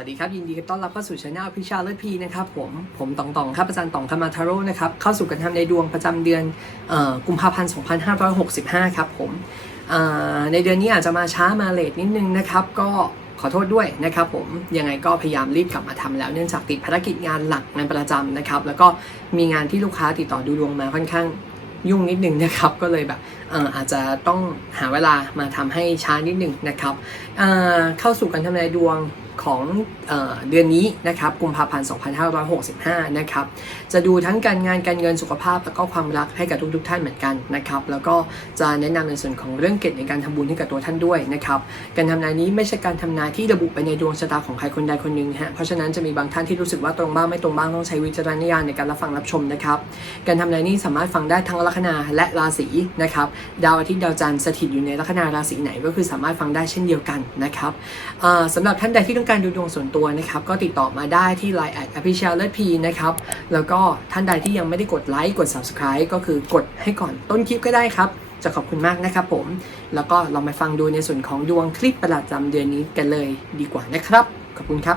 วัสดีครับ ยินดีต้อนรับเข้าสู่ช anel พิชาเลิศพีนะครับผมผมตองตองครับอาจารย์ตองคามาทาโร่นะครับเข้าสู่การทำในดวงประจำเดือนออกุมภาพันธ์ 2565 ครับผมในเดือนนี้อาจจะมาช้ามาเลทนิดนึงนะครับ ก็ขอโทษด้วยนะครับผมยังไงก็พยายามรีบกลับมาทำแล้วเนื่องจากติดภารกิจงานหลักงานประจำนะครับ แล้วก็มีงานที่ลูกค้าติดต่อดูดวงมาค่อนข้างยุ่งนิดนึงนะครับก็เลยแบบเอ่อาจจะต้องหาเวลามาทำให้ช้านิดนึงนะครับเข้าสู่การทำนายดวง ของเออเดือนนี้นะครับกุมภาพันธ์ 2565 นะครับ จะดูทั้งการงานการเงินสุขภาพแล้วก็ความรักให้กับทุกๆทท่านเหมือนกันนะครับ แล้วก็จะแนะนำในส่วนของเรื่องเกณฑ์ในการทำบุญให้กับตัวท่านด้วยนะครับการทำนายนี้ไม่ใช่การทำนายที่ระบุไปในดวงชะตาของใครคนใดคนหนึ่งฮะเพราะฉะนั้นจะมีบางท่านที่รู้สึกว่าตรงบ้างไม่ตรงบ้างต้องใช้วิจารณญาณในการรับฟังรับชมนะครับการทำนายนี้สามารถฟังได้ทั้งลัคนาและราศีนะครับดาวอาทิตย์ดาวจันทร์สถิตอยู่ในลัคนาราศีไหนก็คือสามารถฟังได้เช่นเดียวกันนะครับสำหรับท่านใดที่ต้องการดูดวงส่วนตัวนะครับ ก็ติดต่อมาได้ที่ Line แอด official เลิศพีนะครับ แล้วก็ท่านใดที่ยังไม่ได้กดไลค์กด subscribe ก็คือกดให้ก่อนต้นคลิปก็ได้ครับ จะขอบคุณมากนะครับผม แล้วก็ลองไปฟังดูในส่วนของดวงคลิปประหลาดจำเดือนนี้กันเลยดีกว่านะครับ ขอบคุณครับ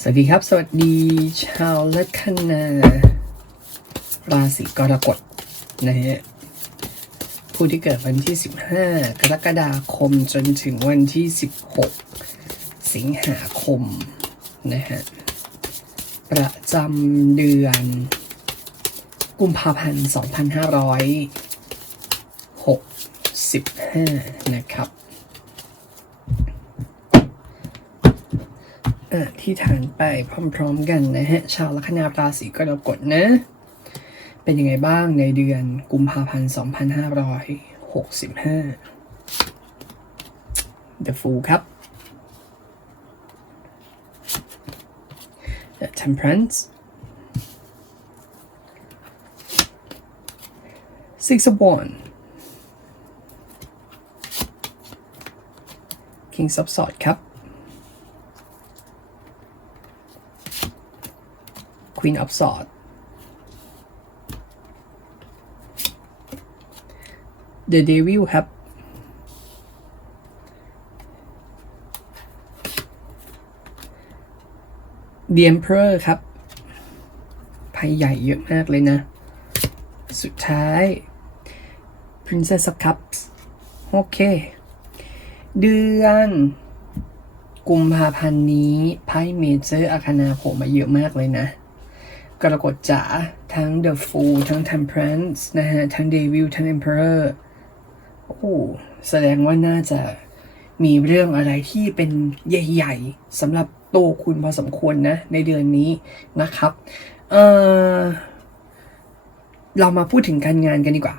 สวัสดีครับ สวัสดีชาวลัคนาราศีกรกฎนะฮะ ผู้ที่เกิดวันที่ 15 กรกฎาคมจนถึงวันที่ 16 สิงหาคมนะฮะประจำเดือน กุมภาพันธ์ 2565 นะครับอธิษฐานไปพร้อมๆกันนะฮะ ชาวลัคนาราศีกรกฎนะ เป็นยังไงบ้างในเดือนกุมภาพันธ์ 2565 The Fool ครับ The Temperance Six of Wands King of Swords ครับ Queen of Swords The Devil ครับ The Emperor ครับไพ่ใหญ่เยอะมากเลยนะ สุดท้าย Princess of Cups โอเค เดือนกุมภาพันธ์นี้ไพ่เมเจอร์อาคานาโผล่มาเยอะมากเลยนะ กรกฎจ๋าทั้ง The Fool ทั้ง Temperance นะฮะ ทั้ง Devil ทั้ง Emperor โอ้แสดงว่าน่าจะมีเรื่องอะไรที่เป็นใหญ่ๆสำหรับตัวคุณพอสมควรนะ ในเดือนนี้นะครับ เออเรามาพูดถึงการงานกันดีกว่า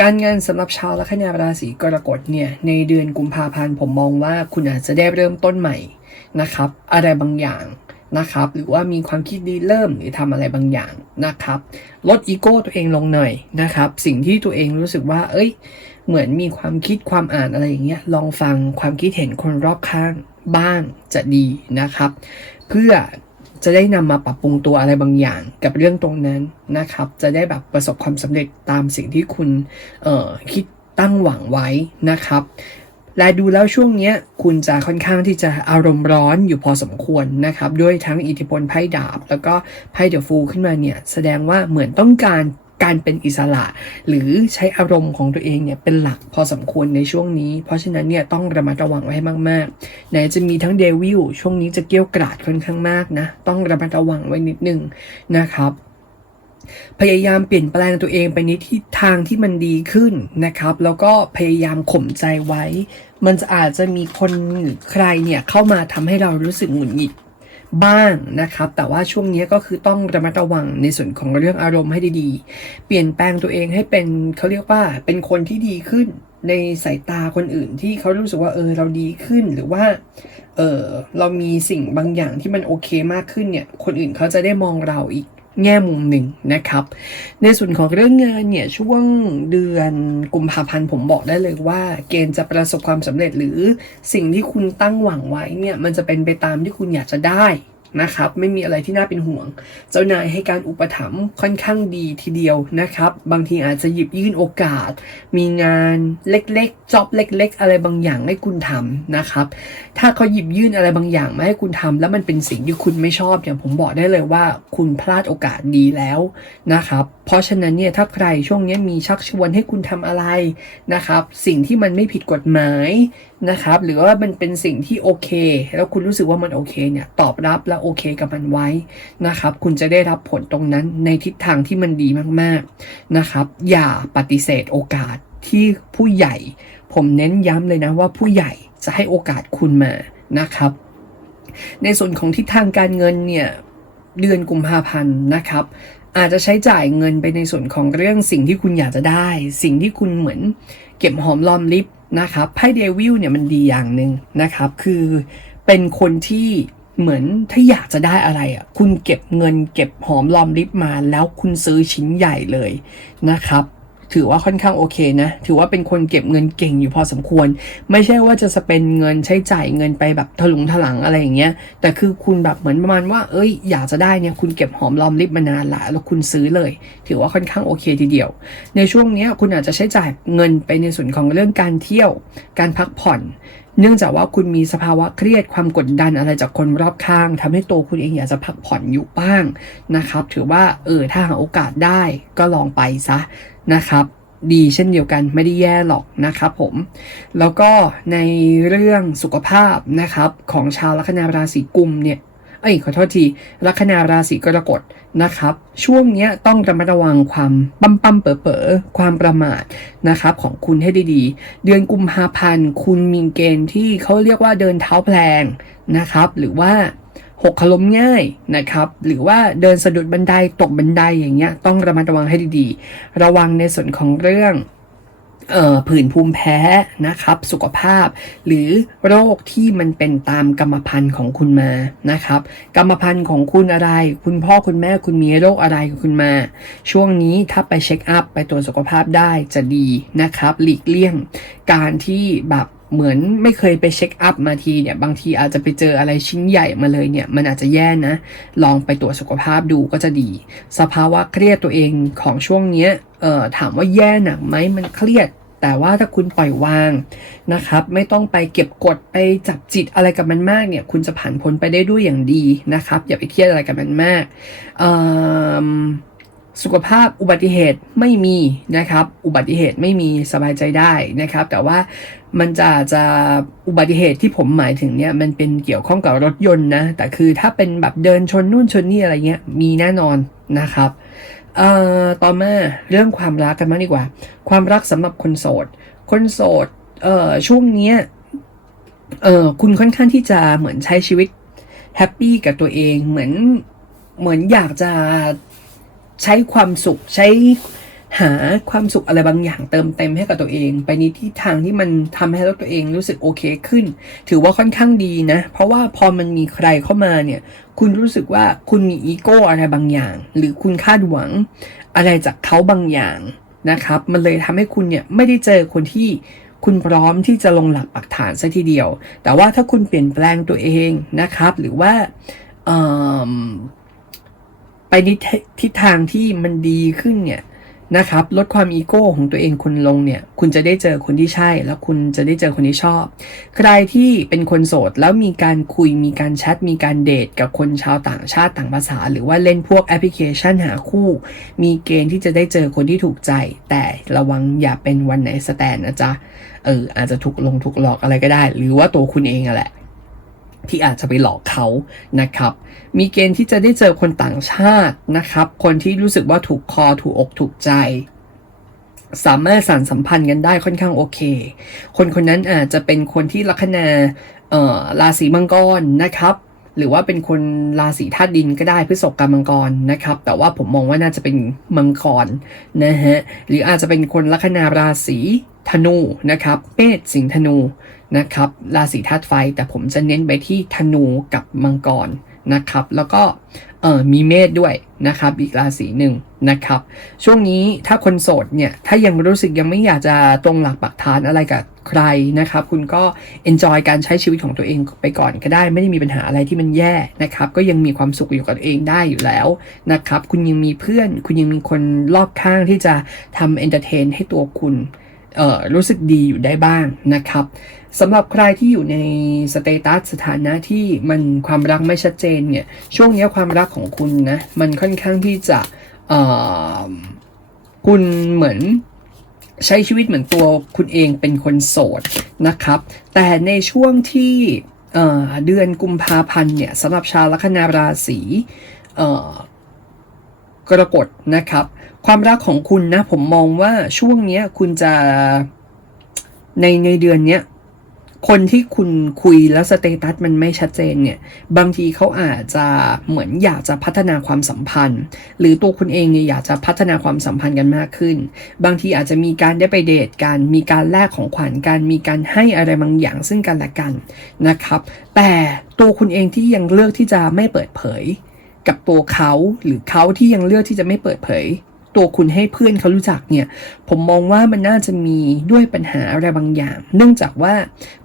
การงานสำหรับชาวลัคนาราศีกรกฎเนี่ย ในเดือนกุมภาพันธ์ผมมองว่าคุณอาจจะได้เริ่มต้นใหม่นะครับ อะไรบางอย่าง นะครับ หรือว่ามีความคิดดีเริ่มหรือทำอะไรบางอย่างนะครับ ลดอีโก้ตัวเองลงหน่อยนะครับ สิ่งที่ตัวเองรู้สึกว่า เอ้ย เหมือนมีความคิดความอ่านอะไรอย่างเงี้ย ลองฟังความคิดเห็นคนรอบข้างบ้างจะดีนะครับ เพื่อจะได้นำมาปรับปรุงตัวอะไรบางอย่างกับเรื่องตรงนั้นนะครับ จะได้แบบประสบความสำเร็จตามสิ่งที่คุณเอ่อคิดตั้งหวังไว้นะครับ และดูแล้วช่วงเนี้ยคุณจะค่อนข้างที่จะอารมณ์ร้อนอยู่พอสมควรนะครับ ด้วยทั้งอิทธิพลไพ่ดาบ แล้วก็ไพ่เดอะฟูขึ้นมาเนี่ย แสดงว่าเหมือนต้องการการเป็นอิสระ หรือใช้อารมณ์ของตัวเองเนี่ยเป็นหลักพอสมควรในช่วงนี้ เพราะฉะนั้นเนี่ยต้องระมัดระวังไว้ให้มากๆ ไหนจะมีทั้งเดวิลช่วงนี้จะเกี้ยวกราดค่อนข้างมากนะ ต้องระมัดระวังไว้นิดนึงนะครับ พยายามเปลี่ยนแปลงตัวเองไปในทิศทางที่มันดีขึ้นนะครับ แล้วก็พยายามข่มใจไว้ มันจะอาจจะมีคนหรือใครเนี่ยเข้ามาทำให้เรารู้สึกหงุดหงิดบ้างนะครับ แต่ว่าช่วงนี้ก็คือต้องระมัดระวังในส่วนของเรื่องอารมณ์ให้ดีๆ เปลี่ยนแปลงตัวเองให้เป็นเขาเรียกว่าเป็นคนที่ดีขึ้นในสายตาคนอื่นที่เขารู้สึกว่าเออเราดีขึ้นหรือว่าเออเรามีสิ่งบางอย่างที่มันโอเคมากขึ้นเนี่ย คนอื่นเขาจะได้มองเราอีก แง่มุมหนึ่งนะครับ ในส่วนของเรื่องงานเนี่ยช่วงเดือนกุมภาพันธ์ผมบอกได้เลยว่า เกณฑ์จะประสบความสำเร็จหรือสิ่งที่คุณตั้งหวังไว้เนี่ยมันจะเป็นไปตามที่คุณอยากจะได้ นะครับ ไม่มีอะไรที่น่าเป็นห่วง เจ้านายให้การอุปถัมภ์ค่อนข้างดีทีเดียวนะครับ บางทีอาจจะหยิบยื่นโอกาส มีงานเล็กๆจ็อบเล็ก ๆ อะไรบางอย่างให้คุณทำนะครับ ถ้าเขาหยิบยื่นอะไรบางอย่างมาให้คุณทำแล้วมันเป็นสิ่งที่คุณไม่ชอบอย่างผมบอกได้เลยว่า คุณพลาดโอกาสดีแล้วนะครับ เพราะฉะนั้นเนี่ยถ้าใครช่วงนี้มีชักชวนให้คุณทำอะไรนะครับ สิ่งที่มันไม่ผิดกฎหมาย นะครับ หรือว่ามันเป็นสิ่งที่โอเค แล้วคุณรู้สึกว่ามันโอเคเนี่ย ตอบรับและโอเคกับมันไว้นะครับ คุณจะได้รับผลตรงนั้นในทิศทางที่มันดีมากๆนะครับ อย่าปฏิเสธโอกาสที่ผู้ใหญ่ ผมเน้นย้ำเลยนะว่าผู้ใหญ่จะให้โอกาสคุณมานะครับ ในส่วนของทิศทางการเงินเนี่ยเดือนกุมภาพันธ์นะครับอาจจะใช้จ่ายเงินไปในส่วนของเรื่องสิ่งที่คุณอยากจะได้ สิ่งที่คุณเหมือนเก็บหอมรอมริบ นะครับไพ่เดวิลเนี่ยมันดีอย่างหนึ่งนะครับ คือเป็นคนที่เหมือนถ้าอยากจะได้อะไรอะคุณเก็บเงินเก็บหอมรอมริบมาแล้วคุณซื้อชิ้นใหญ่เลยนะครับ ถือว่าค่อนข้างโอเคนะ ถือว่าเป็นคนเก็บเงินเก่งอยู่พอสมควร ไม่ใช่ว่าจะสเปนเงินใช้จ่ายเงินไปแบบถลุงถลังอะไรอย่างเงี้ย แต่คือคุณแบบเหมือนประมาณว่า เอ้ย อยากจะได้เนี่ย คุณเก็บหอมรอมริบมานานละแล้วคุณซื้อเลย ถือว่าค่อนข้างโอเคทีเดียว ในช่วงนี้คุณอาจจะใช้จ่ายเงินไปในส่วนของเรื่องการเที่ยว การพักผ่อนเนื่องจากว่าคุณมีสภาวะเครียดความกดดันอะไรจากคนรอบข้างทำให้ตัวคุณเองอยากจะพักผ่อนอยู่บ้างนะครับ ถือว่าเออถ้าหาโอกาสได้ก็ลองไปซะ นะครับดีเช่นเดียวกันไม่ได้แย่หรอกนะครับผม แล้วก็ในเรื่องสุขภาพนะครับของชาวลัคนาราศีกุมเนี่ยเอ้ยขอโทษทีลัคนาราศีกรกฎนะครับ ช่วงนี้ต้องระมัดระวังความปั๊มปั๊มเป๋อเป๋อความประมาทนะครับของคุณให้ดีๆ เดือนกุมภาพันธ์คุณมีเกณฑ์ที่เขาเรียกว่าเดินเท้าแพลงนะครับ หรือว่า หกขล้มง่ายนะครับ หรือว่าเดินสะดุดบันไดตกบันไดอย่างเงี้ยต้องระมัดระวังให้ดีๆ ระวังในส่วนของเรื่องเอ่อผื่นภูมิแพ้นะครับ สุขภาพ หรือโรคที่มันเป็นตามกรรมพันธุ์ของคุณมานะครับ กรรมพันธุ์ของคุณอะไร คุณพ่อคุณแม่คุณมีโรคอะไรคุณมา ช่วงนี้ถ้าไปเช็คอัพไปตรวจสุขภาพได้จะดีนะครับ หลีกเลี่ยง การที่แบบ เหมือนไม่เคยไปเช็คอัพมาทีเนี่ยบางทีอาจจะไปเจออะไรชิ้นใหญ่มาเลยเนี่ยมันอาจจะแย่นะ ลองไปตรวจสุขภาพดูก็จะดี สภาวะเครียดตัวเองของช่วงเนี้ยเอ่อถามว่าแย่หนักไหมมันเครียด แต่ว่าถ้าคุณปล่อยวางนะครับ ไม่ต้องไปเก็บกดไปจับจิตอะไรกับมันมากเนี่ยคุณจะผ่านพ้นไปได้ด้วยอย่างดีนะครับ อย่าไปเครียดอะไรกับมันมากเอิ่มสุขภาพอุบัติเหตุไม่มีนะครับ อุบัติเหตุไม่มีสบายใจได้นะครับ แต่ว่า มันจะจะอุบัติเหตุที่ผมหมายถึงเนี่ยมันเป็นเกี่ยวข้องกับรถยนต์นะ แต่คือถ้าเป็นแบบเดินชนนู่นชนนี่อะไรเงี้ยมีแน่นอนนะครับเอ่อต่อมาเรื่องความรักกันบ้างดีกว่า ความรักสำหรับคนโสด คนโสดเอ่อช่วงเนี้ยเอ่อคุณค่อนข้างที่จะเหมือนใช้ชีวิตแฮปปี้กับตัวเองเหมือนเหมือนอยากจะใช้ความสุขใช้ หาความสุขอะไรบางอย่างเติมเต็มให้กับตัวเอง ไปในทิศทางที่มันทำให้ตัวเองรู้สึกโอเคขึ้น ถือว่าค่อนข้างดีนะ เพราะว่าพอมันมีใครเข้ามาเนี่ย คุณรู้สึกว่าคุณมีอีโก้อะไรบางอย่าง หรือคุณคาดหวังอะไรจากเขาบางอย่างนะครับ มันเลยทำให้คุณเนี่ยไม่ได้เจอคนที่คุณพร้อมที่จะลงหลักปักฐานซะทีเดียว แต่ว่าถ้าคุณเปลี่ยนแปลงตัวเองนะครับ หรือว่าไปในทิศทางที่มันดีขึ้นเนี่ย นะครับลดความอีโก้ของตัวเองคุณลงเนี่ย คุณจะได้เจอคนที่ใช่ แล้วคุณจะได้เจอคนที่ชอบ ใครที่เป็นคนโสดแล้วมีการคุยมีการแชทมีการเดทกับคนชาวต่างชาติต่างภาษา หรือว่าเล่นพวกแอปพลิเคชันหาคู่ มีเกณฑ์ที่จะได้เจอคนที่ถูกใจ แต่ระวังอย่าเป็นวันไหนสแตนนะจ๊ะเอออาจจะถูกลงถูกหลอกอะไรก็ได้ หรือว่าตัวคุณเองอะแหละ ที่อาจจะไปหลอกเขานะครับ มีเกณฑ์ที่จะได้เจอคนต่างชาตินะครับ คนที่รู้สึกว่าถูกคอถูกอกถูกใจ สามารถสานสัมพันธ์กันได้ค่อนข้างโอเค คนคนนั้นอาจจะเป็นคนที่ลัคนาเอ่อราศีมังกรนะครับหรือว่าเป็นคนราศีธาตุดินก็ได้พฤษภกับมังกรนะครับ แต่ว่าผมมองว่าน่าจะเป็นมังกรนะฮะหรืออาจจะเป็นคนลัคนาราศี ธนูนะครับเมษสิงธนูนะครับราศีธาตุไฟ แต่ผมจะเน้นไปที่ธนูกับมังกรนะครับแล้วก็เออมีเมษด้วยนะครับอีกราศีหนึ่งนะครับ ช่วงนี้ถ้าคนโสดเนี่ยถ้ายังรู้สึกยังไม่อยากจะตรงหลักปักฐานอะไรกับใครนะครับ คุณก็ enjoy การใช้ชีวิตของตัวเองไปก่อนก็ได้ ไม่ได้มีปัญหาอะไรที่มันแย่นะครับ ก็ยังมีความสุขอยู่กับตัวเองได้อยู่แล้วนะครับ คุณยังมีเพื่อน คุณยังมีคนรอบข้างที่จะทำ entertain ให้ตัวคุณ รู้สึกดีอยู่ได้บ้างนะครับสำหรับใครที่อยู่ในสเตตัสสถานะที่มันความรักไม่ชัดเจนเนี่ยช่วงนี้ความรักของคุณนะมันค่อนข้างที่จะเอ่อคุณเหมือนใช้ชีวิตเหมือนตัวคุณเองเป็นคนโสดนะครับ แต่ในช่วงที่เเดือนกุมภาพันธ์เนี่ยสำหรับชาวลัคนาราศีเกรกฎนะครับ ความรักของคุณนะ ผมมองว่าช่วงเนี้ยคุณจะในในเดือนเนี้ยคนที่คุณคุยแล้วสเตตัสมันไม่ชัดเจนเนี่ย บางทีเขาอาจจะเหมือนอยากจะพัฒนาความสัมพันธ์ หรือตัวคุณเองเนี่ยอยากจะพัฒนาความสัมพันธ์กันมากขึ้น บางทีอาจจะมีการได้ไปเดทกัน มีการแลกของขวัญกัน มีการให้อะไรบางอย่างซึ่งกันและกันนะครับ แต่ตัวคุณเองที่ยังเลือกที่จะไม่เปิดเผย กับตัวเขาหรือเขาที่ยังเลือกที่จะไม่เปิดเผย ตัวคุณให้เพื่อนเขารู้จักเนี่ย ผมมองว่ามันน่าจะมีด้วยปัญหาอะไรบางอย่าง เนื่องจากว่า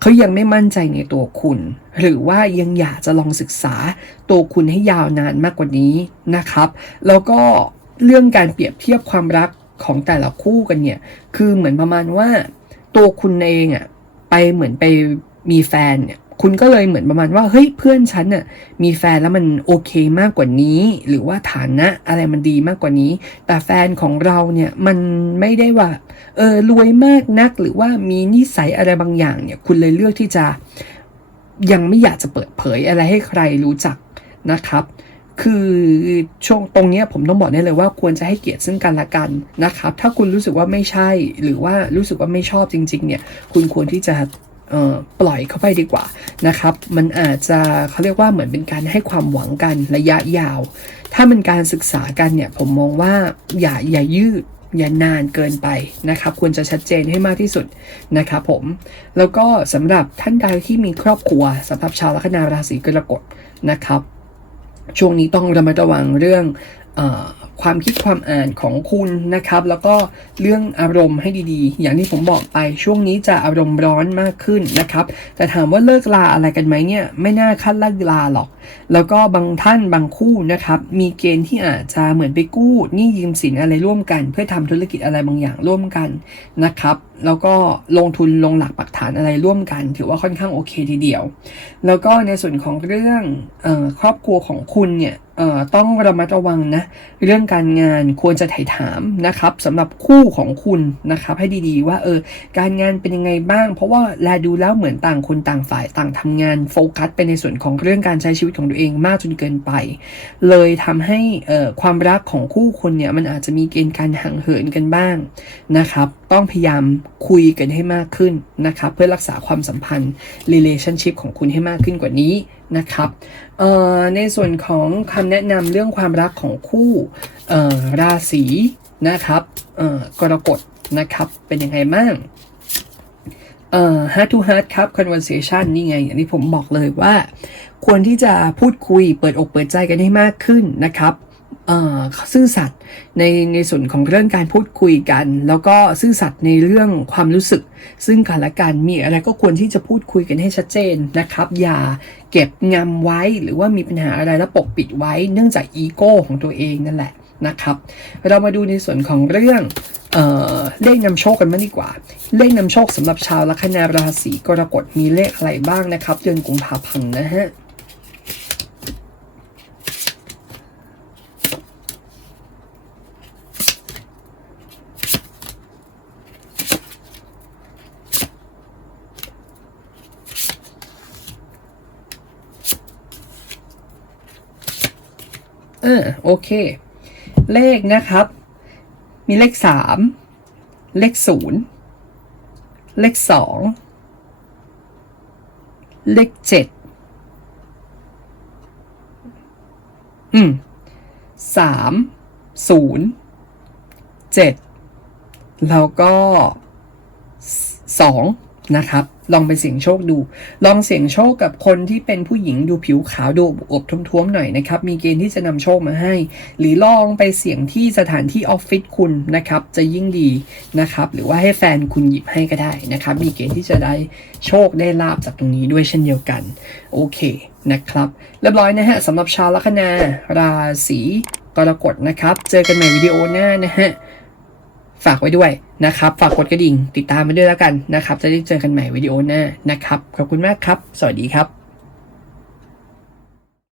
เขายังไม่มั่นใจในตัวคุณ หรือว่ายังอยากจะลองศึกษา ตัวคุณให้ยาวนานมากกว่านี้นะครับ แล้วก็เรื่องการเปรียบเทียบความรักของแต่ละคู่กันเนี่ย คือเหมือนประมาณว่า ตัวคุณเองอะไปเหมือนไปมีแฟนเนี่ย คุณก็เลยเหมือนประมาณว่าเฮ้ยเพื่อนฉันน่ะมีแฟนแล้วมันโอเคมากกว่านี้ หรือว่าฐานะอะไรมันดีมากกว่านี้ แต่แฟนของเราเนี่ยมันไม่ได้ว่าเออรวยมากนัก หรือว่ามีนิสัยอะไรบางอย่างเนี่ย คุณเลยเลือกที่จะยังไม่อยากจะเปิดเผยอะไรให้ใครรู้จักนะครับ คือช่วงตรงนี้ผมต้องบอกได้เลยว่าควรจะให้เกียรติซึ่งกันและกันนะครับ ถ้าคุณรู้สึกว่าไม่ใช่ หรือว่ารู้สึกว่าไม่ชอบจริง ๆ เนี่ย คุณควรที่จะ ปล่อยเข้าไปดีกว่านะครับ มันอาจจะเขาเรียกว่าเหมือนเป็นการให้ความหวังกันระยะยาว ถ้ามันการศึกษากันเนี่ยผมมองว่าอย่าอย่ายืดอย่านานเกินไปนะครับ ควรจะชัดเจนให้มากที่สุดนะครับผม แล้วก็สำหรับท่านใดที่มีครอบครัวสำหรับชาวลัคนาราศีกรกฎนะครับ ช่วงนี้ต้องระมัดระวังเรื่อง ความคิดความอ่านของคุณนะครับ แล้วก็เรื่องอารมณ์ให้ดีๆ อย่างที่ผมบอกไปช่วงนี้จะอารมณ์ร้อนมากขึ้นนะครับ แต่ถามว่าเลิกลาอะไรกันไหมเนี่ย ไม่น่าคัดเลิกลาหรอก แล้วก็บางท่านบางคู่นะครับ มีเกณฑ์ที่อาจจะเหมือนไปกู้หนี้ยืมสินอะไรร่วมกัน เพื่อทำธุรกิจอะไรบางอย่างร่วมกันนะครับ แล้วก็ลงทุนลงหลักปักฐานอะไรร่วมกัน ถือว่าค่อนข้างโอเคทีเดียว แล้วก็ในส่วนของเรื่องออครอบครัวของคุณเนี่ยต้องระมัดระวังนะ เรื่องการงานควรจะไถ่าถามนะครับสำหรับคู่ของคุณนะครับ ให้ดีๆ ว่าเออการงานเป็นยังไงบ้าง เพราะว่าแลดูแล้วเหมือนต่างคนต่างฝ่ายต่างทำงานโฟกัสไปในส่วนของเรื่องการใช้ชีวิตของตัวเองมากจนเกินไป เลยทำให้ความรักของคู่คุณเนี่ยมันอาจจะมีเกณฑ์การห่างเหินกันบ้างนะครับต้องพยายามคุยกันให้มากขึ้นนะครับ เพื่อรักษาความสัมพันธ์ relationship ของคุณให้มากขึ้นกว่านี้นะครับในส่วนของคำแนะนำเรื่องความรักของคู่ราศีนะครับกรกฎนะครับเป็นยังไงบ้างเอ่อ heart to heart ครับ conversation นี่ไง อย่างที่ผมบอกเลยว่า ควรที่จะพูดคุยเปิดอกเปิดใจกันให้มากขึ้นนะครับ ซื่อสัตย์ในในส่วนของเรื่องการพูดคุยกัน แล้วก็ซื่อสัตย์ในเรื่องความรู้สึก ซึ่งกันและกันมีอะไรก็ควรที่จะพูดคุยกันให้ชัดเจนนะครับ อย่าเก็บงำไว้หรือว่ามีปัญหาอะไรแล้วปกปิดไว้ เนื่องจากอีโก้ของตัวเองนั่นแหละนะครับ เรามาดูในส่วนของเรื่องเออเลขนำโชคกันมางดีกว่า เลขนำโชคสำหรับชาวลัคนาราศีกรกฎมีเลขอะไรบ้างนะครับ เดือนกุมภาพันธ์นะฮะ โอเค เลขนะครับ มีเลขสามเลขศูนย์เลขสองเลขเจ็ดอืมสามศูนย์เจ็ดแล้วก็สอง นะครับ ลองไปเสี่ยงโชคดู ลองเสี่ยงโชคกับคนที่เป็นผู้หญิงดูผิวขาวดูอบๆท้วมๆหน่อยนะครับ มีเกณฑ์ที่จะนำโชคมาให้ หรือลองไปเสี่ยงที่สถานที่ออฟฟิศคุณนะครับ จะยิ่งดีนะครับ หรือว่าให้แฟนคุณหยิบให้ก็ได้นะครับ มีเกณฑ์ที่จะได้โชคได้ลาบจากตรงนี้ด้วยเช่นเดียวกัน โอเคนะครับเรียบร้อยนะฮะสำหรับชาวลัคนาราศีกรกฎนะครับ เจอกันใหม่วิดีโอหน้านะฮะ ฝากไว้ด้วยนะครับ ฝากกดกระดิ่ง ติดตามไปด้วยแล้วกันนะครับ จะได้เจอกันใหม่วิดีโอหน้านะครับ ขอบคุณมากครับ สวัสดีครับ